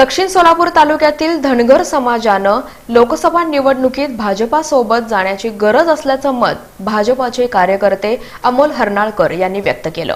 दक्षिण सोलापूर तालुक्यातील धनगर समाजानं लोकसभा निवडणुकीत भाजपासोबत जाण्याची गरज असल्याचं मत भाजपाचे कार्यकर्ते अमोल हरनाळकर यांनी व्यक्त केलं.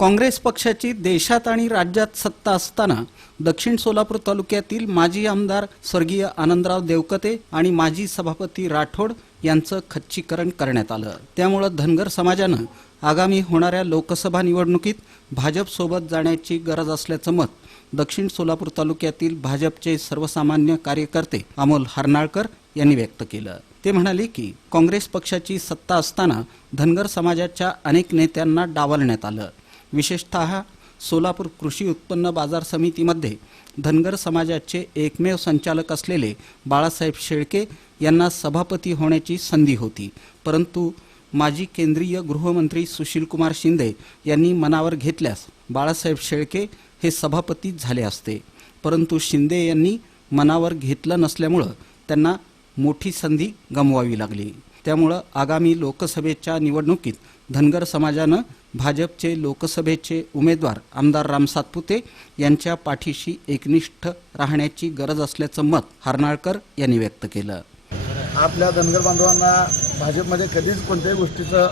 काँग्रेस पक्षाची देशात आणि राज्यात सत्ता असताना दक्षिण सोलापूर तालुक्यातील माजी आमदार स्वर्गीय आनंदराव देवकते आणि माजी सभापती राठोड यांचं खच्चीकरण करण्यात आलं. त्यामुळं धनगर समाजानं आगामी होणाऱ्या लोकसभा निवडणुकीत भाजपसोबत जाण्याची गरज असल्याचं मत दक्षिण सोलापूर तालुक्यातील भाजपचे सर्वसामान्य कार्यकर्ते अमोल हरनाळकर यांनी व्यक्त केलं. ते म्हणाले की काँग्रेस पक्षाची सत्ता असताना धनगर समाजाच्या अनेक नेत्यांना डावलण्यात आलं. विशेषतः सोलापूर कृषी उत्पन्न बाजार समितीमध्ये धनगर समाजाचे एकमेव संचालक असलेले बाळासाहेब शेळके यांना सभापती होण्याची संधी होती. परंतु माजी केंद्रीय गृहमंत्री सुशीलकुमार शिंदे यांनी मनावर घेतल्यास बाळासाहेब शेळके हे सभापती झाले असते. परंतु शिंदे यांनी मनावर घेतलं नसल्यामुळं त्यांना मोठी संधी गमवावी लागली. त्यामुळं आगामी लोकसभेच्या निवडणुकीत धनगर समाजानं भाजपचे लोकसभेचे उमेदवार आमदार राम सातपुते यांच्या पाठीशी एकनिष्ठ राहण्याची गरज असल्याचं मत हरनाळकर यांनी व्यक्त केलं. आपल्या धनगर बांधवांना भाजपमध्ये कधीच कोणत्याही गोष्टीचं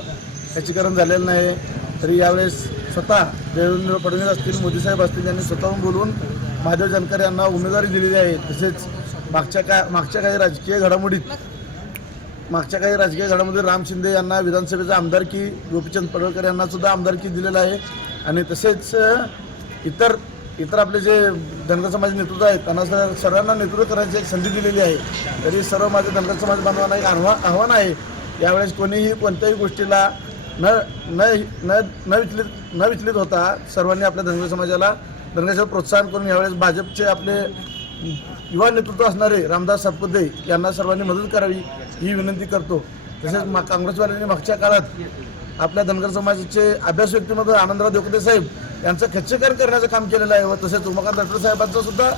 सचीकरण झालेलं नाही. तरी यावेळेस स्वतः देवेंद्र फडणवीस असतील मोदी साहेब असतील यांनी स्वतःहून बोलून महादेव जानकर यांना उमेदवारी दिलेली आहे. तसेच मागच्या का मागच्या काही राजकीय घडामोडीत मागच्या काही राजकीय घडामध्ये राम शिंदे यांना विधानसभेचा आमदारकी गोपीचंद पडळकर यांना सुद्धा आमदारकी दिलेलं आहे. आणि तसेच इतर इतर आपले जे धनगर समाज नेतृत्व आहेत त्यांना सर्वांना नेतृत्व करण्याची एक संधी दिलेली आहे. तरी सर्व माझे धनगर समाज बांधवांना एक आव्हा आव्हान आहे. यावेळेस कोणीही कोणत्याही गोष्टीला न न न न विचलित न विचलित होता. सर्वांनी आपल्या धनगर समाजाला धनगराचं प्रोत्साहन करून यावेळेस भाजपचे आपले युवा नेतृत्व असणारे रामदास सातपुते यांना सर्वांनी मदत करावी. ही विनंती करतो. तसेच मा काँग्रेसवाल्यांनी मागच्या काळात आपल्या धनगर समाजाचे अभ्यास व्यक्तीमध्ये आनंदराव देवकते साहेब यांचं खच्चीकरण करण्याचं काम केलेलं आहे व तसेच उमाकांत राठोड साहेबांचं सुद्धा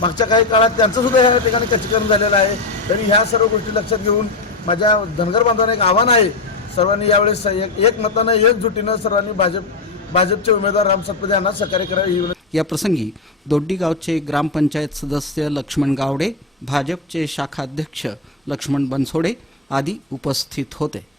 मागच्या काही काळात त्यांचं सुद्धा या ठिकाणी खच्चीकरण झालेलं आहे. तरी ह्या सर्व गोष्टी लक्षात घेऊन माझ्या धनगर बांधवांना एक आव्हान आहे. सर्वांनी यावेळेस एक एक मतानं एकजुटीनं सर्वांनी भाजप भाजपचे उमेदवार राम सतपदे यांना सहकार्य करावे ही विनंती या प्रसंगी दोड्डी गावचे ग्रामपंचायत सदस्य लक्ष्मण गावडे भाजपचे शाखाध्यक्ष लक्ष्मण बनसोडे आदी उपस्थित होते.